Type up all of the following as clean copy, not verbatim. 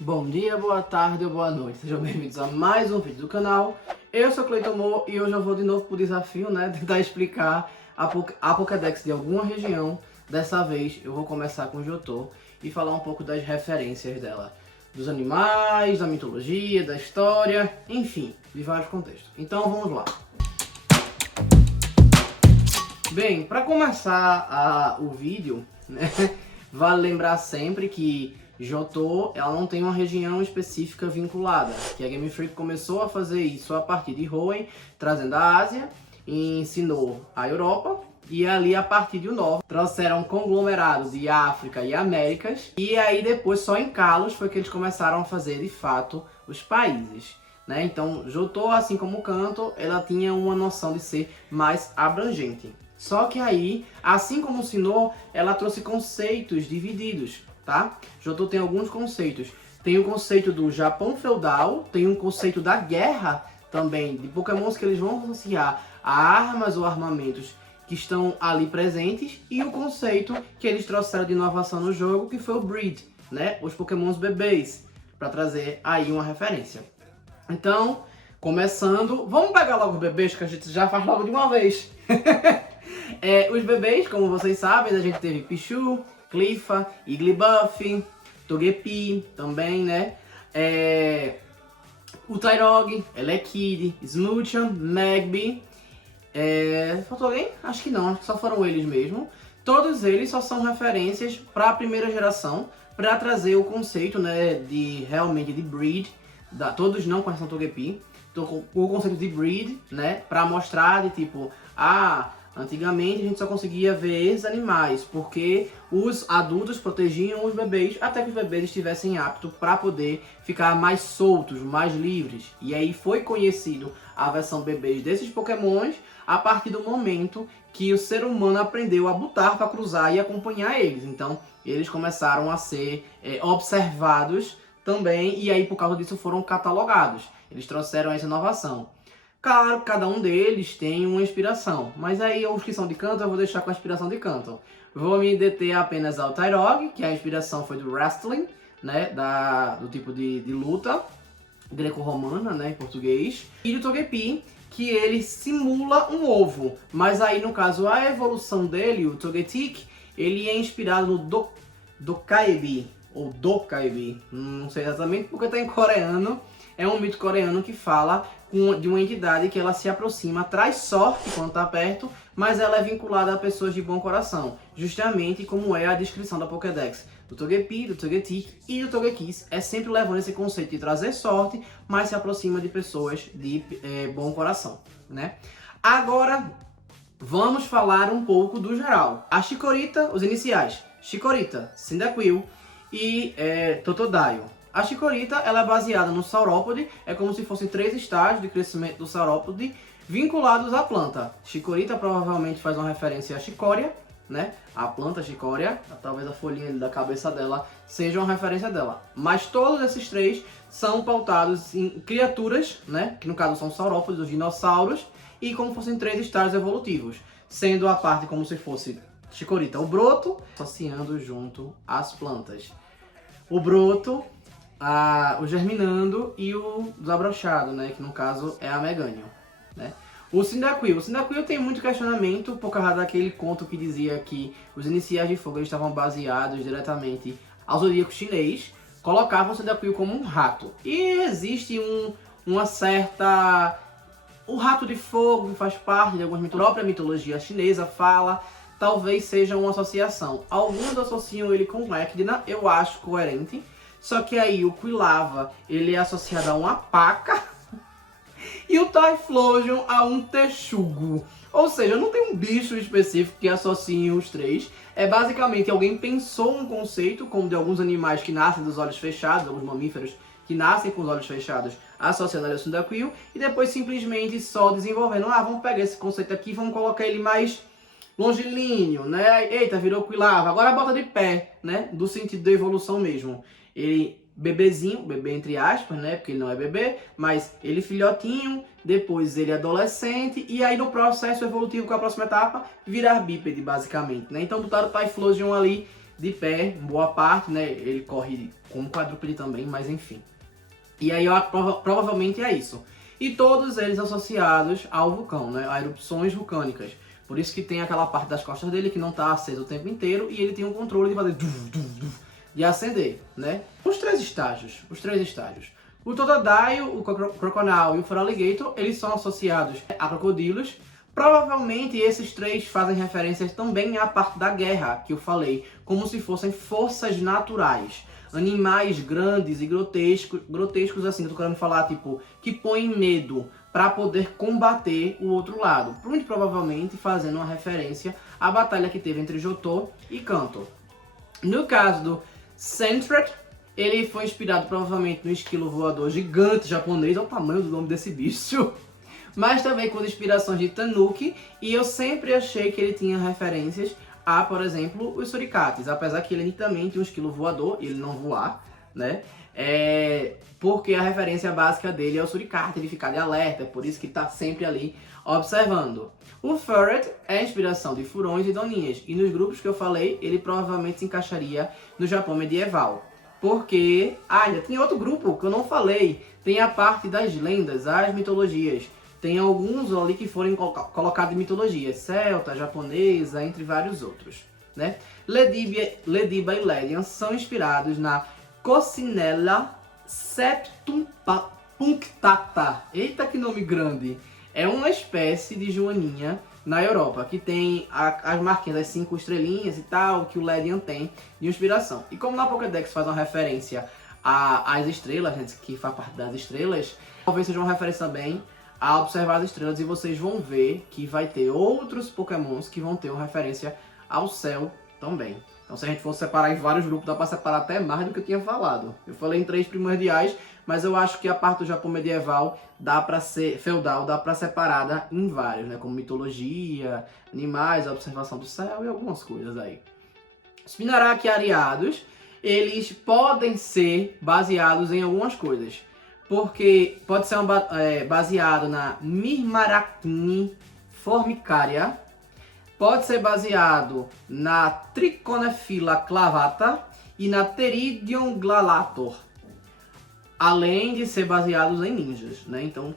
Bom dia, boa tarde ou boa noite. Sejam bem-vindos a mais um vídeo do canal. Eu sou Cleiton Mo e hoje eu vou de novo pro desafio, tentar explicar a Pokédex de alguma região. Dessa vez eu vou começar com Johto e falar um pouco das referências dela. Dos animais, da mitologia, da história, enfim, de vários contextos. Então vamos lá. Bem, para começar o vídeo, vale lembrar sempre que Johto, ela não tem uma região específica vinculada, que a Game Freak começou a fazer isso a partir de Hoenn, trazendo a Ásia, e ensinou a Europa, e ali a partir de Unova trouxeram um conglomerado de África e Américas, e aí depois só em Kalos foi que eles começaram a fazer de fato os países. Então Johto, assim como o Kanto, ela tinha uma noção de ser mais abrangente. Só que aí, assim como o Sinnoh, ela trouxe conceitos divididos, tá? Johto tem alguns conceitos. Tem o conceito do Japão feudal, tem um conceito da guerra também, de pokémons que eles vão associar a armas ou armamentos que estão ali presentes, e o conceito que eles trouxeram de inovação no jogo, que foi o Breed, os pokémons bebês, para trazer aí uma referência. Então, começando, vamos pegar logo os bebês, que a gente já faz logo de uma vez. Os bebês, como vocês sabem, a gente teve Pichu, Cleffa, Igglybuff, Togepi também, o Tyrog, Elekid, Smoochum, Magby. Faltou alguém? Acho que não, acho que só foram eles mesmo. Todos eles só são referências para a primeira geração, para trazer o conceito de realmente de breed. Todos não conhecem o Togepi. Então, o conceito de breed, para mostrar de tipo, antigamente a gente só conseguia ver esses animais porque os adultos protegiam os bebês até que os bebês estivessem aptos para poder ficar mais soltos, mais livres. E aí foi conhecido a versão bebês desses pokémons a partir do momento que o ser humano aprendeu a botar para cruzar e acompanhar eles. Então eles começaram a ser observados também, e aí por causa disso foram catalogados. Eles trouxeram essa inovação. Claro, cada um deles tem uma inspiração, mas aí os que são de Kanto eu vou deixar com a inspiração de Kanto. Vou me deter apenas ao Tyrog, que a inspiração foi do wrestling, do tipo de luta greco-romana, em português, e do Togepi, que ele simula um ovo, mas aí no caso a evolução dele, o Togetic, ele é inspirado no Dokaebi, ou Dokaebi, não sei exatamente porque está em coreano. É um mito coreano que fala de uma entidade que ela se aproxima, traz sorte quando está perto, mas ela é vinculada a pessoas de bom coração, justamente como é a descrição da Pokédex do Togepi, do Togetic e do Togekiss. É sempre levando esse conceito de trazer sorte, mas se aproxima de pessoas de bom coração, Agora, vamos falar um pouco do geral. A Chikorita, os iniciais, Chikorita, Cyndaquil e Totodile. A Chikorita, ela é baseada no Saurópode, é como se fossem 3 estágios de crescimento do Saurópode vinculados à planta. Chikorita provavelmente faz uma referência à chicória, a planta chicória, talvez a folhinha da cabeça dela seja uma referência dela. Mas todos esses 3 são pautados em criaturas, que no caso são saurópodes, os dinossauros, e como fossem 3 estágios evolutivos, sendo a parte como se fosse Chikorita, o broto, associando junto às plantas. O broto, o germinando e o desabrochado, que no caso é a Meganium, O Cyndaquil tem muito questionamento por causa daquele conto que dizia que os iniciais de fogo estavam baseados diretamente ao zodíaco chinês, colocavam o Cyndaquil como um rato. E existe uma certa... O rato de fogo faz parte de alguma própria mitologia chinesa, fala, talvez seja uma associação. Alguns associam ele com o Echidna, eu acho coerente. Só que aí o Quilava, ele é associado a uma paca e o Typhlosion a um texugo. Ou seja, não tem um bicho específico que associe os 3. É basicamente alguém pensou um conceito, como de alguns animais que nascem dos olhos fechados, alguns mamíferos que nascem com os olhos fechados, associando a Cyndaquil, e depois simplesmente só desenvolvendo, vamos pegar esse conceito aqui, vamos colocar ele mais longilíneo, Eita, virou Quilava, agora bota de pé, do sentido da evolução mesmo. Ele bebezinho, bebê entre aspas, porque ele não é bebê, mas ele filhotinho, depois ele adolescente, e aí no processo evolutivo com a próxima etapa, virar bípede, basicamente, Então botaram o Typhlosion ali de pé, boa parte, né? Ele corre como quadrúpede também, mas enfim. E aí provavelmente é isso. E todos eles associados ao vulcão, né? A erupções vulcânicas. Por isso que tem aquela parte das costas dele que não está acesa o tempo inteiro e ele tem um controle de fazer de acender, né? Os três estágios. O Totodile, o Crocodile e o Feraligator, eles são associados a crocodilos. Provavelmente esses três fazem referências também à parte da guerra que eu falei, como se fossem forças naturais. Animais grandes e grotescos assim, eu tô querendo falar, tipo, que põem medo para poder combater o outro lado. Muito provavelmente fazendo uma referência à batalha que teve entre Jotô e Kanto. No caso do Sentret, ele foi inspirado provavelmente no esquilo voador gigante japonês, olha o tamanho do nome desse bicho. Mas também com inspirações de Tanuki, e eu sempre achei que ele tinha referências a, por exemplo, os suricates, apesar que ele também tem um esquilo voador, ele não voar, né? Porque a referência básica dele é o suricate, ele ficar de alerta, por isso que está sempre ali observando. O Ferret é a inspiração de furões e doninhas, e nos grupos que eu falei, ele provavelmente se encaixaria no Japão medieval. Porque, ainda tem outro grupo que eu não falei, tem a parte das lendas, as mitologias. Tem alguns ali que foram colocados em mitologia, celta, japonesa, entre vários outros, né? Lediba e Ledian são inspirados na Coccinella septumpunctata. Eita, que nome grande! É uma espécie de joaninha na Europa, que tem as marquinhas, as 5 estrelinhas e tal, que o Ledian tem de inspiração. E como na Pokédex faz uma referência às estrelas, gente, que faz parte das estrelas, talvez seja uma referência também a observar as estrelas, e vocês vão ver que vai ter outros pokémons que vão ter uma referência ao céu também. Então se a gente for separar em vários grupos, dá para separar até mais do que eu tinha falado. Eu falei em 3 primordiais, mas eu acho que a parte do Japão medieval dá para ser feudal, dá para separada em vários, né? Como mitologia, animais, a observação do céu e algumas coisas aí. Os Spinarak areados, eles podem ser baseados em algumas coisas. Porque pode ser baseado na Mirmaracne formicaria, pode ser baseado na Trichonephila clavata e na Pteridion glalator, além de ser baseados em ninjas, né? Então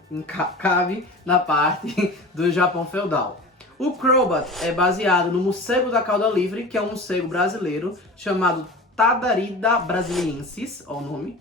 cabe na parte do Japão feudal. O Crobat é baseado no morcego da cauda livre, que é um morcego brasileiro chamado Tadarida brasiliensis, olha o nome.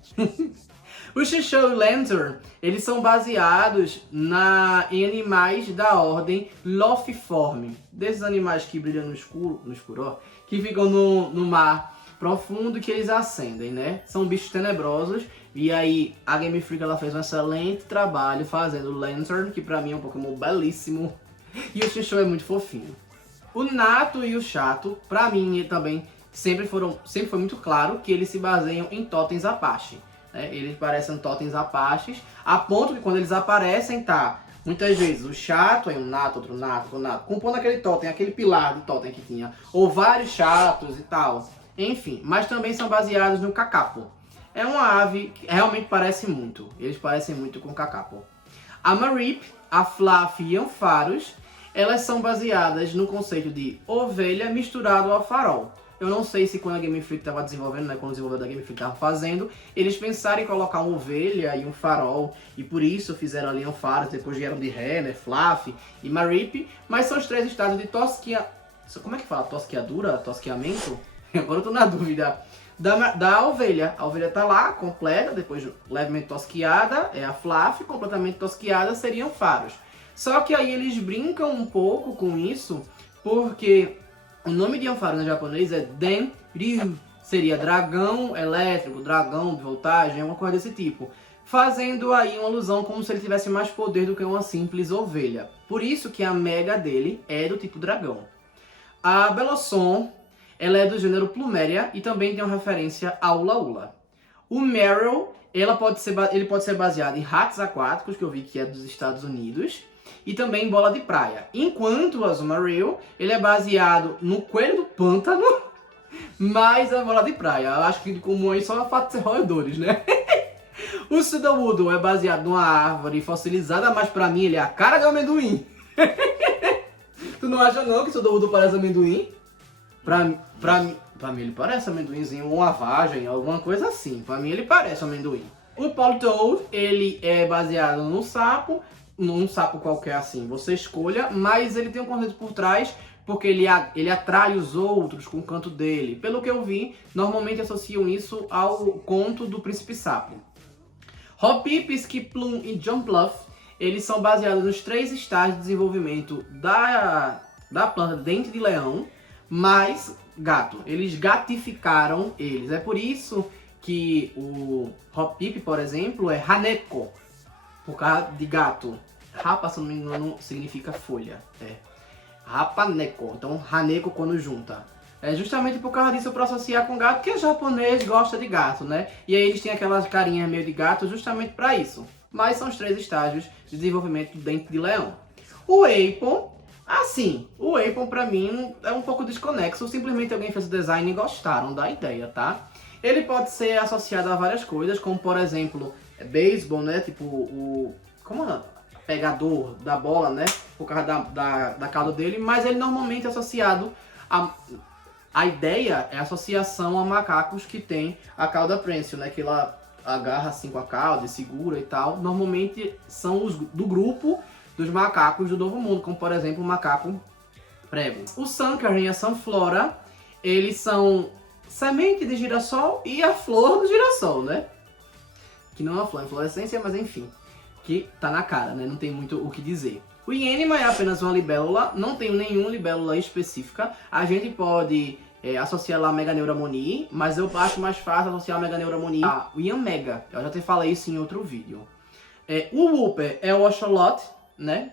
O Shisho e Lantern, eles são baseados em animais da ordem Lophiiforme, desses animais que brilham no escuro, ó, que ficam no mar profundo e que eles acendem, né? São bichos tenebrosos, e aí a Game Freak ela fez um excelente trabalho fazendo o Lantern, que pra mim é um Pokémon belíssimo, e o Shisho é muito fofinho. O Nato e o Chato, pra mim também sempre foi muito claro que eles se baseiam em totens Apache. Eles parecem totens apaches, a ponto que quando eles aparecem, tá, muitas vezes o chato, aí um nato, outro nato, compondo aquele totem, aquele pilar de totem que tinha, ou vários chatos e tal, enfim, mas também são baseados no Kakapo. É uma ave que realmente parece muito, eles parecem muito com o Kakapo. A Mareep, a Fluffy e Ampharos, elas são baseadas no conceito de ovelha misturado ao farol. Eu não sei se quando a Game Freak estava desenvolvendo, né, quando o desenvolvedor da Game Freak estava fazendo, eles pensaram em colocar uma ovelha e um farol, e por isso fizeram ali Ampharos, depois vieram de ré, né, Fluffy e Mareep, mas são os 3 estados de tosquia... Como é que fala? Tosquiadura? Tosquiamento? Agora eu tô na dúvida. Da ovelha. A ovelha tá lá, completa, depois levemente tosquiada, é a Fluffy, completamente tosquiada, seriam Ampharos. Só que aí eles brincam um pouco com isso, porque o nome de Ampharos no japonês é Den-ryu, seria dragão elétrico, dragão de voltagem, uma coisa desse tipo. Fazendo aí uma alusão como se ele tivesse mais poder do que uma simples ovelha. Por isso que a Mega dele é do tipo dragão. A Bellossom, ela é do gênero Plumeria e também tem uma referência a Ula Ula. O Meryl, ele pode ser baseado em ratos aquáticos, que eu vi que é dos Estados Unidos, e também em bola de praia. Enquanto o Azumarill, ele é baseado no coelho do pântano, mais a bola de praia. Eu acho que de comum aí só a fato de ser roedores, né? O Sudowoodo é baseado numa árvore fossilizada, mas pra mim ele é a cara de amendoim. Tu não acha não que o Sudowoodo parece amendoim? Pra mim ele parece amendoinzinho, ou uma vagem, alguma coisa assim. Pra mim ele parece amendoim. O Politoed, ele é baseado num sapo qualquer assim, você escolha, mas ele tem um conceito por trás, porque ele atrai os outros com o canto dele. Pelo que eu vi, normalmente associam isso ao conto do Príncipe Sapo. Hoppip, Skiploom e Jumpluff, eles são baseados nos 3 estágios de desenvolvimento da planta Dente de Leão, mais gato. Eles gatificaram eles. É por isso que o Hoppip, por exemplo, é Haneko, por causa de gato. Rapa, se não me engano, significa folha. É. Rapaneko. Então, Haneko quando junta. É justamente por causa disso para associar com gato, porque o japonês gosta de gato, né? E aí eles têm aquelas carinhas meio de gato justamente para isso. Mas são os 3 estágios de desenvolvimento do Dente de Leão. O Apon, assim, o Apon pra mim é um pouco desconexo. Simplesmente alguém fez o design e gostaram da ideia, tá? Ele pode ser associado a várias coisas, como por exemplo, beisebol, né? Tipo como é? Pegador da bola, né? Por causa da cauda dele, mas ele normalmente é associado a ideia é a associação a macacos que tem a cauda prensile, né? Que ela agarra assim com a cauda e segura e tal. Normalmente são os do grupo dos macacos do Novo Mundo, como por exemplo o macaco prego. O Suncarin e a Sunflora, eles são semente de girassol e a flor do girassol, né? Que não é uma flor, é inflorescência, mas enfim, que tá na cara, né? Não tem muito o que dizer. O Iênima é apenas uma libélula, não tem nenhuma libélula específica. A gente pode associar lá a Meganeuramonii, mas eu acho mais fácil associar a Meganeuramonii a Iamega. Eu já te falei isso em outro vídeo. O Whooper é o Oxalot, né?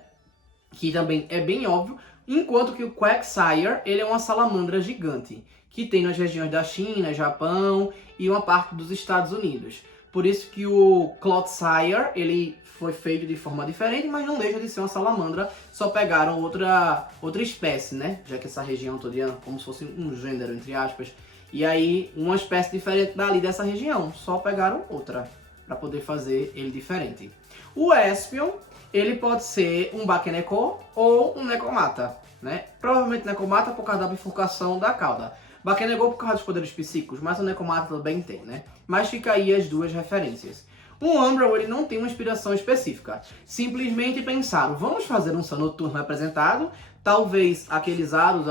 Que também é bem óbvio. Enquanto que o Quagsire, ele é uma salamandra gigante, que tem nas regiões da China, Japão e uma parte dos Estados Unidos. Por isso que o Clodsire, ele foi feito de forma diferente, mas não deixa de ser uma salamandra, só pegaram outra espécie, né? Já que essa região toda é como se fosse um gênero, entre aspas. E aí, uma espécie diferente dali dessa região, só pegaram outra, para poder fazer ele diferente. O Espion, ele pode ser um Bakeneko ou um Nekomata, né? Provavelmente Nekomata por causa da bifurcação da cauda. Bakeneko por causa dos poderes psíquicos, mas o Nekomata também tem, né? Mas fica aí as duas referências. O Umbral, ele não tem uma inspiração específica. Simplesmente pensaram, vamos fazer um Sun Noturno representado. Talvez aqueles aros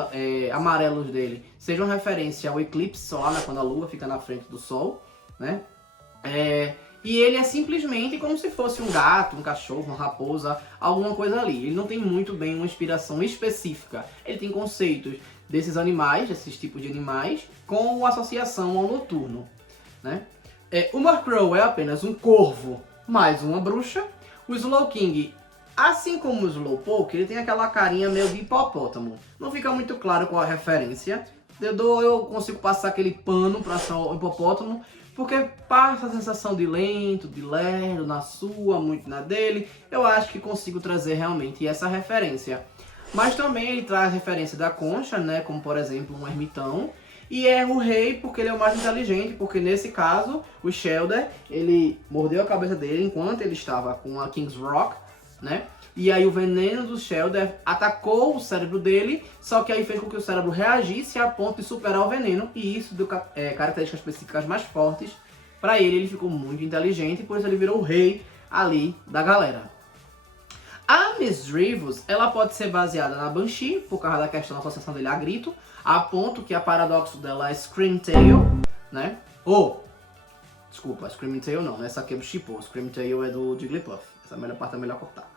amarelos dele sejam referência ao eclipse solar, né? Quando a lua fica na frente do sol, né? E ele é simplesmente como se fosse um gato, um cachorro, uma raposa, alguma coisa ali. Ele não tem muito bem uma inspiração específica. Ele tem conceitos desses animais, desses tipos de animais, com associação ao noturno, né? O Murkrow é apenas um corvo mais uma bruxa. O Slowking, assim como o Slowpoke, ele tem aquela carinha meio de hipopótamo. Não fica muito claro qual a referência. Eu consigo passar aquele pano para o hipopótamo, porque passa a sensação de lento, de lerdo, na sua, muito na dele. Eu acho que consigo trazer realmente essa referência. Mas também ele traz referência da concha, né? Como por exemplo um ermitão. E é o rei porque ele é o mais inteligente, porque nesse caso o Shelder, ele mordeu a cabeça dele enquanto ele estava com a King's Rock, né? E aí o veneno do Shelder atacou o cérebro dele, só que aí fez com que o cérebro reagisse a ponto de superar o veneno, e isso deu características específicas mais fortes para ele. Ele ficou muito inteligente, por isso ele virou o rei ali da galera. A Misdreavus, ela pode ser baseada na Banshee, por causa da questão da associação dele a grito, a ponto que a paradoxo dela é Screamtail, né? Desculpa, Screamtail não, essa aqui é do Shippo, Screamtail é do Jigglypuff, essa parte é melhor cortar.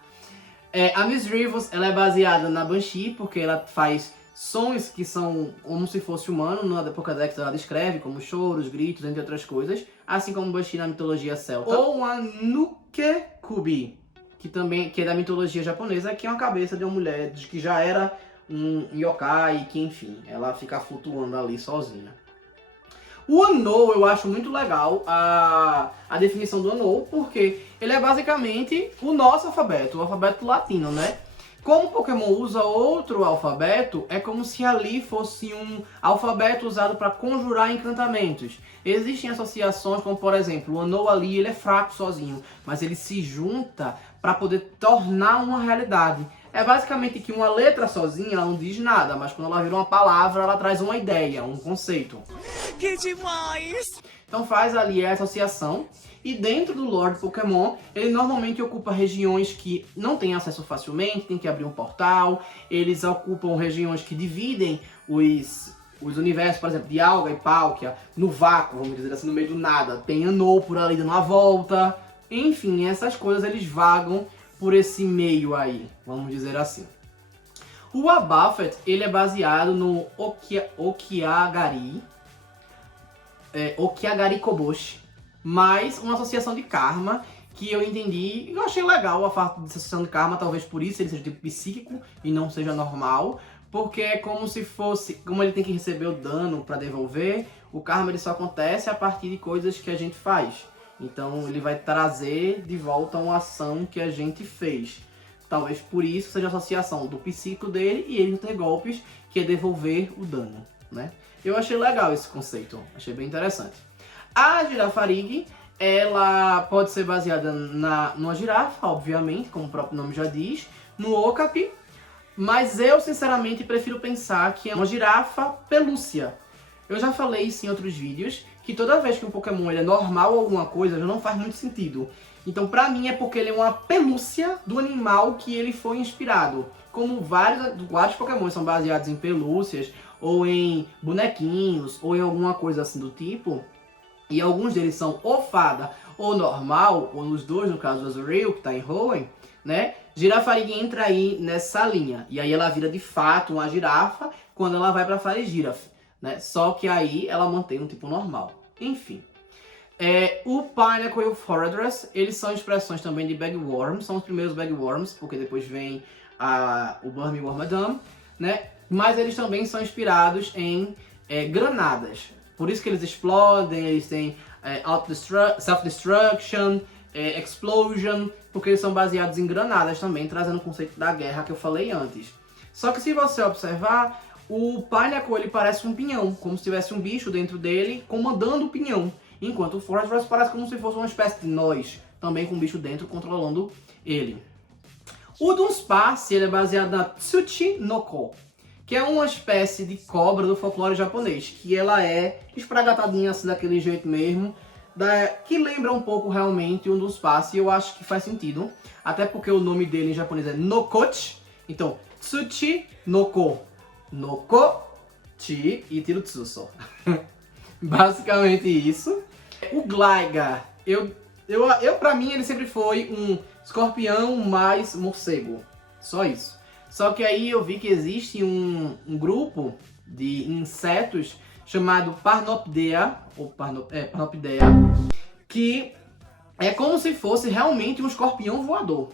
A Misdreavus, ela é baseada na Banshee, porque ela faz sons que são como se fosse humano, na Pokédex ela descreve como choros, gritos, entre outras coisas, assim como Banshee na mitologia celta. Ou a Nukekubi, que é da mitologia japonesa, que é uma cabeça de uma mulher que já era um yokai, que enfim, ela fica flutuando ali sozinha. O Unknown eu acho muito legal a definição do Unknown, porque ele é basicamente o nosso alfabeto, o alfabeto latino, né? Como o Pokémon usa outro alfabeto, é como se ali fosse um alfabeto usado para conjurar encantamentos. Existem associações como, por exemplo, o Unknown ali, ele é fraco sozinho, mas ele se junta para poder tornar uma realidade. É basicamente que uma letra sozinha ela não diz nada, mas quando ela vira uma palavra, ela traz uma ideia, um conceito. Que demais! Então faz ali a associação. E dentro do lore do Pokémon, ele normalmente ocupa regiões que não tem acesso facilmente, tem que abrir um portal. Eles ocupam regiões que dividem os universos, por exemplo, de Alga e Palkia, no vácuo, vamos dizer assim, no meio do nada. Tem Anor por ali dando uma volta. Enfim, essas coisas eles vagam por esse meio aí, vamos dizer assim. O Wabafet, ele é baseado no Okiagari Koboshi, mais uma associação de karma que eu entendi e eu achei legal a fato de associação de karma, talvez por isso ele seja tipo psíquico e não seja normal, porque é como se fosse, como ele tem que receber o dano para devolver, o karma ele só acontece a partir de coisas que a gente faz. Então ele vai trazer de volta uma ação que a gente fez. Talvez por isso seja a associação do psíquico dele e ele ter golpes que é devolver o dano, né? Eu achei legal esse conceito, achei bem interessante. A Girafarig, ela pode ser baseada numa girafa, obviamente, como o próprio nome já diz, no Okapi, mas eu, sinceramente, prefiro pensar que é uma girafa pelúcia. Eu já falei isso em outros vídeos, que toda vez que um Pokémon ele é normal ou alguma coisa, já não faz muito sentido. Então, pra mim, é porque ele é uma pelúcia do animal que ele foi inspirado. Como vários Pokémon são baseados em pelúcias, ou em bonequinhos, ou em alguma coisa assim do tipo, e alguns deles são ou fada ou normal, ou nos dois, no caso do Azurill, que tá em Hoenn, né? Girafarig entra aí nessa linha. E aí ela vira de fato uma girafa quando ela vai pra Farigiraf, né? Só que aí ela mantém um tipo normal. Enfim. O Pineapple e o Foradress, eles são expressões também de Bagworm, são os primeiros Bagworms, porque depois vem o Burmy Wormadam, né? Mas eles também são inspirados em granadas. Por isso que eles explodem, eles têm Self-Destruction, Explosion, porque eles são baseados em granadas também, trazendo o conceito da guerra que eu falei antes. Só que se você observar, o Pineapple ele parece um pinhão, como se tivesse um bicho dentro dele comandando o pinhão. Enquanto o Foradress parece como se fosse uma espécie de nós, também com um bicho dentro controlando ele. O Dunsparce ele é baseado na Tsuchi no Ko, que é uma espécie de cobra do folclore japonês, que ela é espragatadinha assim daquele jeito mesmo, que lembra um pouco realmente um Dunsparce, e eu acho que faz sentido, até porque o nome dele em japonês é Nokochi, então Tsuchi no Ko, Nokochi e Tirutsuso. Basicamente isso. O Gligar, pra mim ele sempre foi um escorpião mais morcego, só isso. Só que aí eu vi que existe um grupo de insetos chamado Parnopidea, Parnopidea, que é como se fosse realmente um escorpião voador.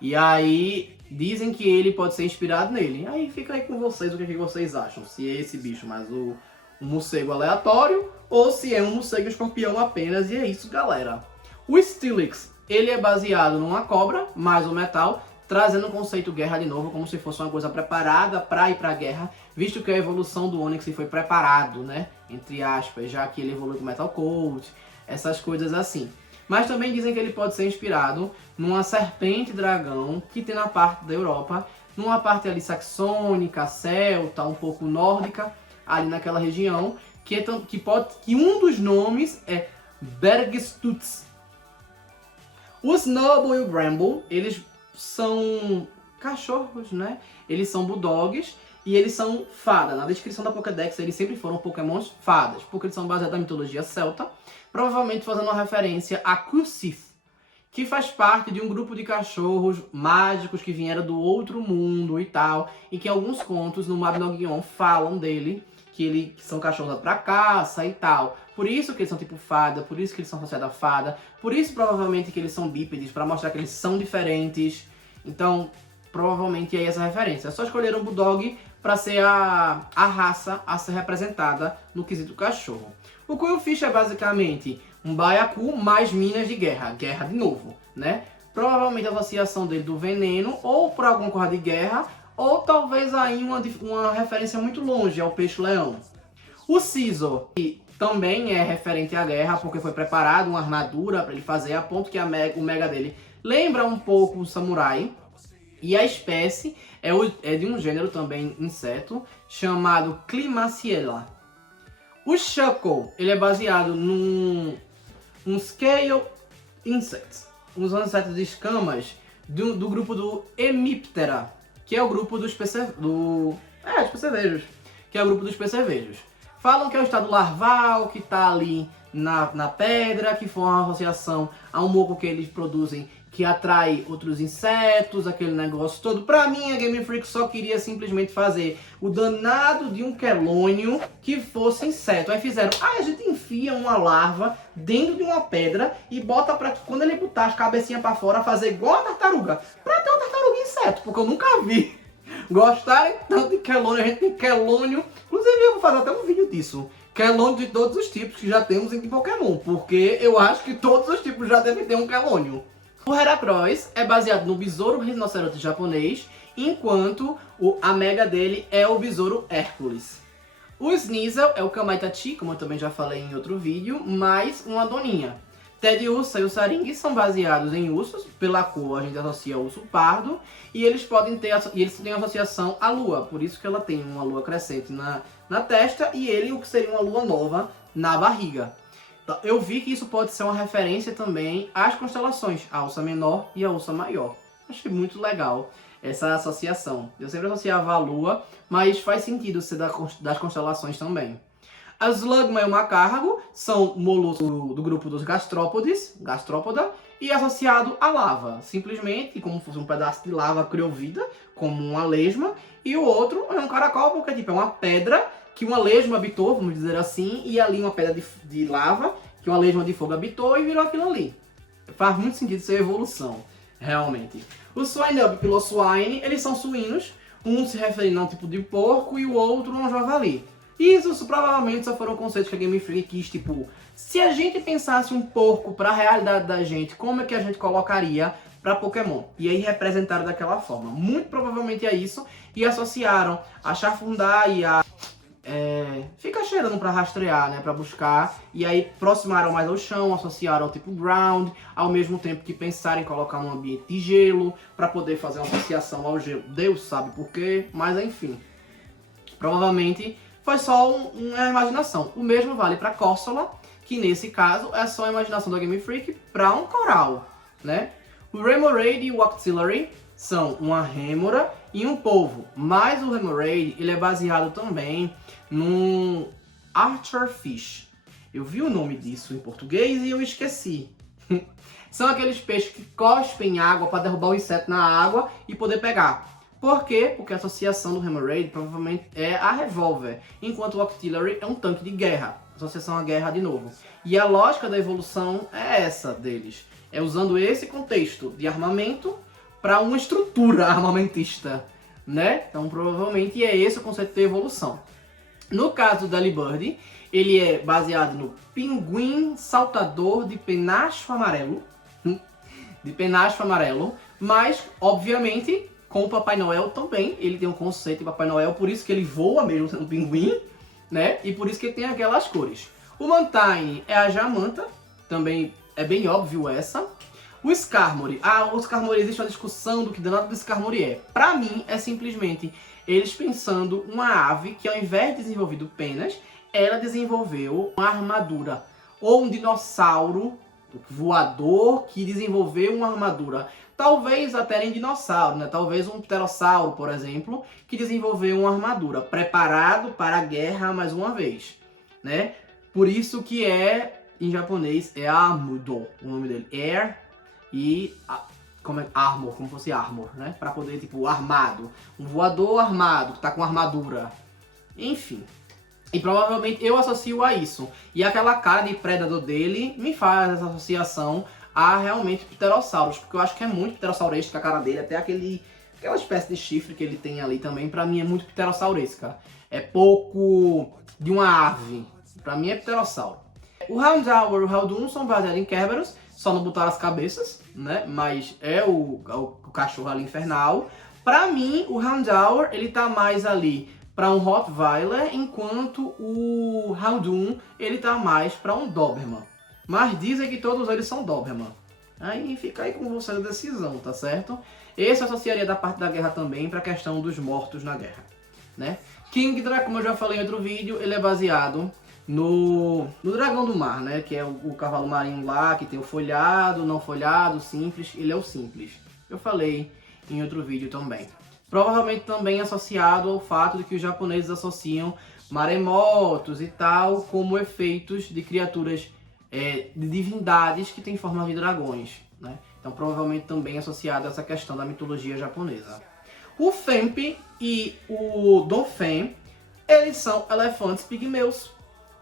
E aí dizem que ele pode ser inspirado nele. Aí fica aí com vocês o que vocês acham. Se é esse bicho mais um morcego aleatório ou se é um morcego escorpião apenas. E é isso, galera. O Steelix, ele é baseado numa cobra, mais o metal, trazendo o conceito guerra de novo, como se fosse uma coisa preparada para ir para a guerra, visto que a evolução do Onix foi preparado, né? Entre aspas, já que ele evoluiu com Metal Coat, essas coisas assim. Mas também dizem que ele pode ser inspirado numa serpente dragão que tem na parte da Europa, numa parte ali saxônica, celta, um pouco nórdica, ali naquela região, que um dos nomes é Bergstutz. O Snubbull e o Bramble, eles são cachorros, né? Eles são bulldogs e eles são fada. Na descrição da Pokédex eles sempre foram pokémons fadas, porque eles são baseados na mitologia celta, provavelmente fazendo uma referência a Kusith, que faz parte de um grupo de cachorros mágicos que vieram do outro mundo e tal, e que alguns contos no Mabinogion falam dele, que são cachorros para caça e tal. Por isso que eles são tipo fada, por isso que eles são associados a fada, por isso provavelmente que eles são bípedes, para mostrar que eles são diferentes. Então, provavelmente é essa referência. É só escolher um Bulldog para ser a raça a ser representada no quesito cachorro. O Qwilfish é basicamente um Byaku mais minas de guerra. Guerra de novo, né? Provavelmente a associação dele do veneno, ou por alguma coisa de guerra, ou talvez aí uma referência muito longe ao peixe-leão. O Scizor, que também é referente à guerra, porque foi preparado uma armadura para ele fazer, a ponto que o mega dele lembra um pouco o samurai. E a espécie é de um gênero também inseto chamado Climaciella. O Shuckle, ele é baseado num Scale Insects, uns insetos de escamas do grupo do Hemiptera, que é o grupo dos percevejos, que é o grupo dos percevejos. Falam que é o estado larval, que está ali na pedra, que foi uma associação a um moco que eles produzem que atrai outros insetos, aquele negócio todo. Pra mim, a Game Freak só queria simplesmente fazer o danado de um quelônio que fosse inseto. Aí fizeram, a gente enfia uma larva dentro de uma pedra e bota pra que quando ele botar as cabecinhas pra fora, fazer igual a tartaruga. Pra ter uma tartaruga inseto, porque eu nunca vi gostarem tanto de quelônio. A gente tem quelônio, inclusive eu vou fazer até um vídeo disso. Quelônio de todos os tipos que já temos em Pokémon, porque eu acho que todos os tipos já devem ter um quelônio. O Heracross é baseado no besouro rinoceronte japonês, enquanto a mega dele é o besouro Hércules. O Sneasel é o Kamaitachi, como eu também já falei em outro vídeo, mais uma doninha. Teddiursa e o Saring são baseados em ursos, pela cor a gente associa o urso pardo, e eles têm associação à lua, por isso que ela tem uma lua crescente na testa e ele o que seria uma lua nova na barriga. Eu vi que isso pode ser uma referência também às constelações, a Ursa Menor e a Ursa Maior. Achei muito legal essa associação. Eu sempre associava a Lua, mas faz sentido ser das constelações também. A Slugma e o Macárrago são moluscos do grupo dos gastrópoda, e associado à lava. Simplesmente, como se fosse um pedaço de lava, criou vida, como uma lesma. E o outro é um caracol, porque tipo, é uma pedra que uma lesma habitou, vamos dizer assim, e ali uma pedra de lava, que uma lesma de fogo habitou e virou aquilo ali. Faz muito sentido ser evolução, realmente. Os Swinub e Piloswine, eles são suínos, um se referindo a um tipo de porco e o outro a um javali. Isso provavelmente só foram conceitos que a Game Freak quis, tipo, se a gente pensasse um porco para a realidade da gente, como é que a gente colocaria para Pokémon? E aí representaram daquela forma. Muito provavelmente é isso, e associaram a chafurdar e a fica cheirando para rastrear, né, para buscar, e aí aproximaram mais ao chão, associaram ao tipo ground, ao mesmo tempo que pensaram em colocar num ambiente de gelo, para poder fazer uma associação ao gelo, Deus sabe por quê, mas enfim, provavelmente foi só uma imaginação. O mesmo vale para Corsola, que nesse caso é só a imaginação da Game Freak para um coral, né? O Remoraid e o Octillery são uma rêmora e um polvo, mas o Remoraid ele é baseado também num Archerfish. Eu vi o nome disso em português e eu esqueci. São aqueles peixes que cospem água para derrubar o inseto na água e poder pegar. Por quê? Porque a associação do Remoraid provavelmente é a revólver, enquanto o Octillery é um tanque de guerra. Associação à guerra de novo. E a lógica da evolução é essa deles. É usando esse contexto de armamento para uma estrutura armamentista, né? Então provavelmente é esse o conceito de evolução. No caso do Delibird, ele é baseado no pinguim saltador de penacho amarelo, mas obviamente com o Papai Noel também, ele tem um conceito de Papai Noel, por isso que ele voa mesmo sendo pinguim, né? E por isso que ele tem aquelas cores. O Mantine é a Jamanta, também é bem óbvio essa. O Skarmory, o Skarmory, existe uma discussão do que danado do Skarmory é. Pra mim, é simplesmente eles pensando uma ave que ao invés de desenvolver penas, ela desenvolveu uma armadura. Ou um dinossauro voador que desenvolveu uma armadura. Talvez até nem dinossauro, né? Talvez um pterossauro, por exemplo, que desenvolveu uma armadura. Preparado para a guerra mais uma vez, né? Por isso que em japonês, é Armudo, o nome dele. E armor, como fosse armor, né? Pra poder, tipo, armado. Um voador armado, que tá com armadura. Enfim. E provavelmente eu associo a isso. E aquela cara de predador dele me faz essa associação a realmente pterossauros. Porque eu acho que é muito pterossauresca a cara dele. Até aquela espécie de chifre que ele tem ali também, pra mim é muito pterossauresca. É pouco de uma ave. Pra mim é pterossauro. O Houndour e o Houndoom são baseados em Kerberos. Só não botaram as cabeças, né? Mas é o cachorro ali infernal. Pra mim, o Houndour, ele tá mais ali pra um Rottweiler, enquanto o Houndoom, ele tá mais pra um Doberman. Mas dizem que todos eles são Doberman. Aí fica aí com você a decisão, tá certo? Esse eu associaria da parte da guerra também para a questão dos mortos na guerra, né? Kingdra, como eu já falei em outro vídeo, ele é baseado no dragão do mar, né? Que é o cavalo marinho lá, que tem o folhado, não folhado, simples. Ele é o simples. Eu falei em outro vídeo também. Provavelmente também associado ao fato de que os japoneses associam maremotos e tal como efeitos de criaturas, de divindades que têm forma de dragões, né? Então provavelmente também associado a essa questão da mitologia japonesa. O Femp e o Donphan, eles são elefantes pigmeus,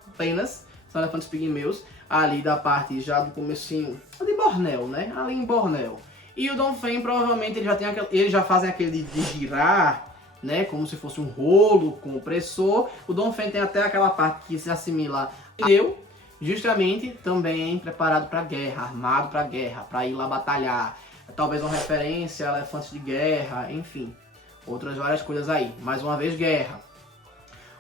apenas são elefantes pigmeus, ali da parte já do comecinho de Bornéu, né? Ali em Bornéu. E o Donphan provavelmente eles já fazem aquele de girar, né? Como se fosse um rolo compressor. O Donphan tem até aquela parte que se assimila a eu, justamente também preparado para guerra, armado para guerra, para ir lá batalhar. Talvez uma referência a elefantes de guerra, enfim. Outras várias coisas aí. Mais uma vez, guerra.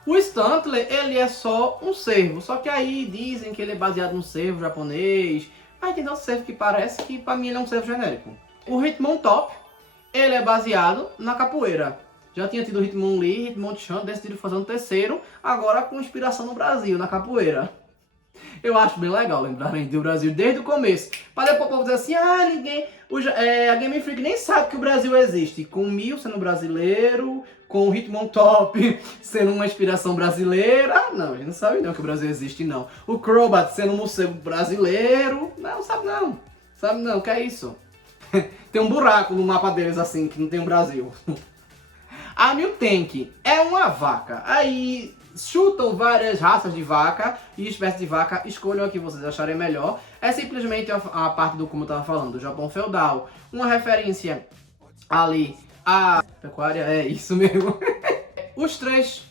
O Stantler, ele é só um cervo. Só que aí dizem que ele é baseado num cervo japonês. Mas tem tanto cervo que parece que pra mim ele é um cervo genérico. O Hitmontop, ele é baseado na capoeira. Já tinha tido o Hitmonlee, Hitmonchan, decidiram fazer um terceiro. Agora com inspiração no Brasil, na capoeira. Eu acho bem legal lembrarem do Brasil desde o começo. Para depois o povo dizer assim, a Game Freak nem sabe que o Brasil existe. Com o Mil sendo brasileiro, com o Hitmontop sendo uma inspiração brasileira. Não, a gente não sabe não que o Brasil existe não. O Crobat sendo um morcego brasileiro. Não, sabe não. Sabe não, que é isso? Tem um buraco no mapa deles assim, que não tem o Brasil. A Miltank é uma vaca. Aí chutam várias raças de vaca e espécies de vaca, escolham a que vocês acharem melhor. É simplesmente a parte do, como eu estava falando, do Japão feudal. Uma referência ali à pecuária, é isso mesmo. Os três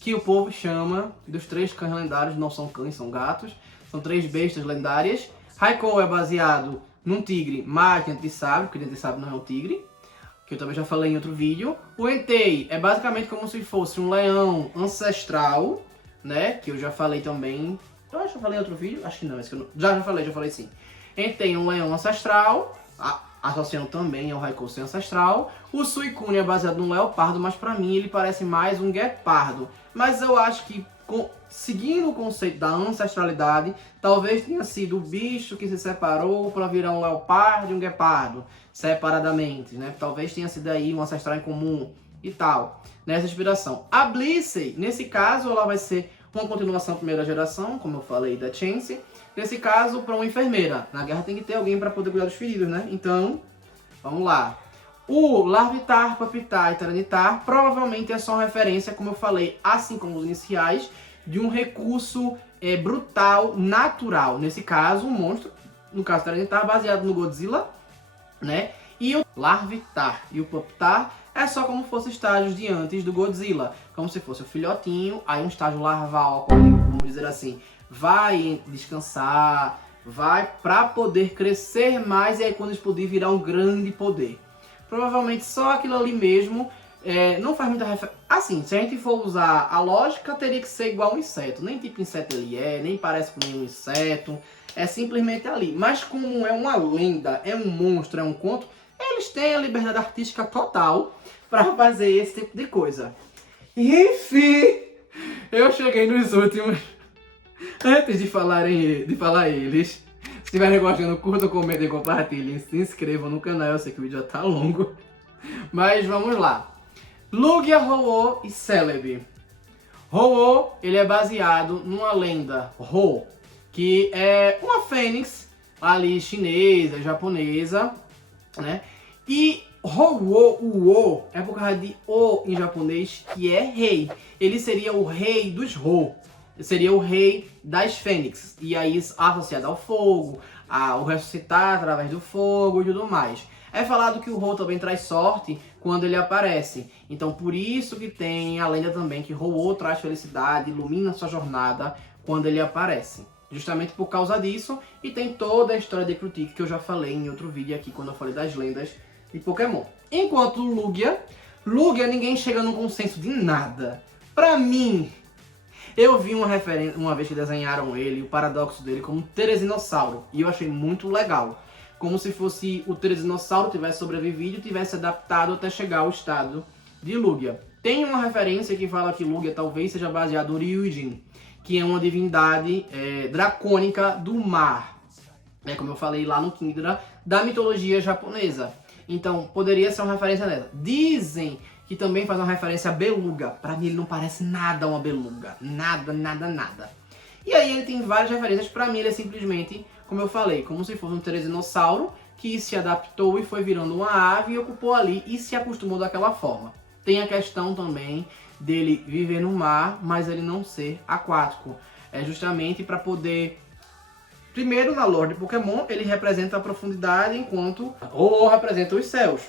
que o povo chama dos três cães lendários, não são cães, são gatos. São três bestas lendárias. Raikou é baseado num tigre, mas Dente de Sabre, porque Dente de Sabre não é um tigre, que eu também já falei em outro vídeo. O Entei é basicamente como se fosse um leão ancestral, né? Que eu já falei também. Eu acho que eu falei em outro vídeo. Acho que não, esse que eu não... Já falei sim. Entei é um leão ancestral, associando também ao Raikou ser ancestral. O Suicune é baseado num leopardo, mas pra mim ele parece mais um guepardo. Mas eu acho que, seguindo o conceito da ancestralidade, talvez tenha sido o bicho que se separou para virar um leopardo e um guepardo, separadamente, né? Talvez tenha sido aí um ancestral em comum e tal, nessa inspiração. A Blissey, nesse caso, ela vai ser uma continuação da primeira geração, como eu falei, da Chansey. Nesse caso, para uma enfermeira. Na guerra tem que ter alguém para poder cuidar dos feridos, né? Então, vamos lá. O Larvitar, Papitar e Tyranitar provavelmente é só uma referência, como eu falei, assim como os iniciais, de um recurso brutal, natural. Nesse caso, um monstro, no caso Tyranitar, baseado no Godzilla, né? E o Larvitar e o Papitar é só como se fossem estágios de antes do Godzilla. Como se fosse o filhotinho, aí um estágio larval, vamos dizer assim, vai descansar, vai para poder crescer mais e aí quando explodir virar um grande poder. Provavelmente só aquilo ali mesmo, não faz muita referência. Assim, se a gente for usar a lógica, teria que ser igual um inseto. Nem tipo inseto ele nem parece com nenhum inseto. É simplesmente ali. Mas como é uma lenda, é um monstro, é um conto, eles têm a liberdade artística total para fazer esse tipo de coisa. Enfim, eu cheguei nos últimos. Antes de falar eles, se estiverem gostando, curtam, comentem, compartilhem, se inscrevam no canal, eu sei que o vídeo já tá longo. Mas vamos lá. Lugia, Ho-Oh e Celebi. Ho-Oh, ele é baseado numa lenda Ho, que é uma fênix ali chinesa, japonesa, né? E Ho-Oh, o O, é por causa de O em japonês, que é rei. Ele seria o rei dos Ho. Seria o rei das fênix. E aí associado ao fogo, ao ressuscitar através do fogo e tudo mais. É falado que o Ho também traz sorte quando ele aparece. Então por isso que tem a lenda também que Ho traz felicidade, ilumina sua jornada quando ele aparece. Justamente por causa disso. E tem toda a história de Crutique que eu já falei em outro vídeo aqui quando eu falei das lendas de Pokémon. Enquanto Lugia ninguém chega num consenso de nada. Pra mim, eu vi uma referência uma vez que desenharam ele, o paradoxo dele como um Teresinossauro. E eu achei muito legal. como se fosse o pterodinossauro tivesse sobrevivido e tivesse adaptado até chegar ao estado de Lugia. Tem uma referência que fala que Lugia talvez seja baseado no Ryujin, que é uma divindade dracônica do mar. Como eu falei lá no Kindra, da mitologia japonesa. Então, poderia ser uma referência nela. Dizem que também faz uma referência a beluga. Pra mim, ele não parece nada uma beluga. Nada, nada, nada. E aí, ele tem várias referências. Pra mim, ele é simplesmente, como eu falei, como se fosse um pterodinossauro que se adaptou e foi virando uma ave e ocupou ali e se acostumou daquela forma. Tem a questão também dele viver no mar, mas ele não ser aquático. É justamente para poder... Primeiro, na lore de Pokémon, ele representa a profundidade ou representa os céus,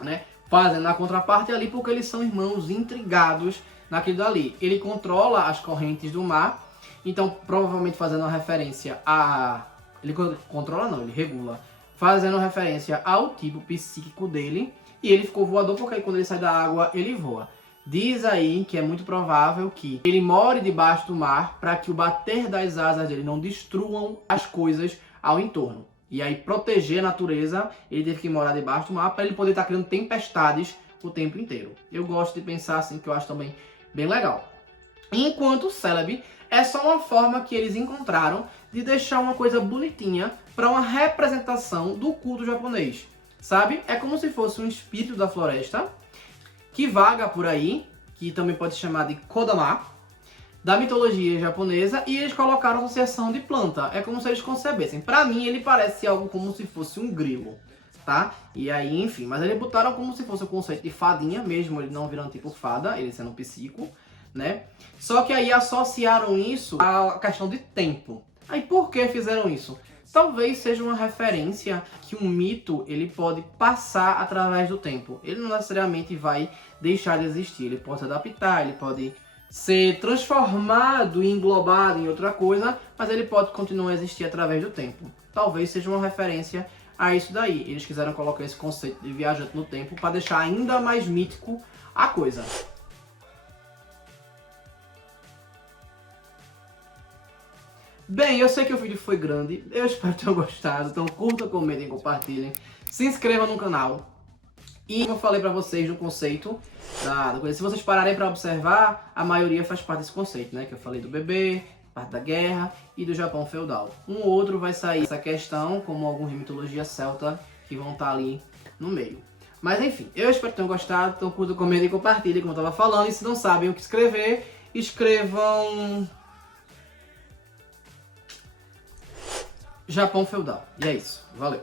né? Fazendo a contraparte ali porque eles são irmãos intrigados naquilo dali. Ele controla as correntes do mar, então provavelmente fazendo uma referência a... Ele controla não, ele regula. Fazendo referência ao tipo psíquico dele. E ele ficou voador porque quando ele sai da água, ele voa. Diz aí que é muito provável que ele more debaixo do mar para que o bater das asas dele não destruam as coisas ao entorno. E aí proteger a natureza, ele teve que morar debaixo do mar para ele poder estar criando tempestades o tempo inteiro. Eu gosto de pensar assim, que eu acho também bem legal. Enquanto o Celebi é só uma forma que eles encontraram de deixar uma coisa bonitinha para uma representação do culto japonês. Sabe? É como se fosse um espírito da floresta que vaga por aí, que também pode se chamar de Kodama, da mitologia japonesa, e eles colocaram associação de planta. É como se eles concebessem. Pra mim, ele parece algo como se fosse um grilo, tá? E aí, enfim, mas eles botaram como se fosse o conceito de fadinha, mesmo ele não virando tipo fada, ele sendo psíquico, né? Só que aí associaram isso à questão de tempo. Aí por que fizeram isso? Talvez seja uma referência que um mito ele pode passar através do tempo. Ele não necessariamente vai deixar de existir. Ele pode se adaptar, ele pode ser transformado e englobado em outra coisa, mas ele pode continuar a existir através do tempo. Talvez seja uma referência a isso daí. Eles quiseram colocar esse conceito de viajante no tempo para deixar ainda mais mítico a coisa. Bem, eu sei que o vídeo foi grande, eu espero que tenham gostado, então curtam, comentem, compartilhem, se inscrevam no canal. E como eu falei pra vocês no conceito da coisa, se vocês pararem pra observar, a maioria faz parte desse conceito, né? Que eu falei do bebê, parte da guerra e do Japão feudal. Um ou outro vai sair essa questão, como alguns de mitologia celta, que vão estar ali no meio. Mas enfim, eu espero que tenham gostado, então curtam, comentem e compartilhem, como eu tava falando. E se não sabem o que escrever, escrevam... Japão feudal. E é isso. Valeu.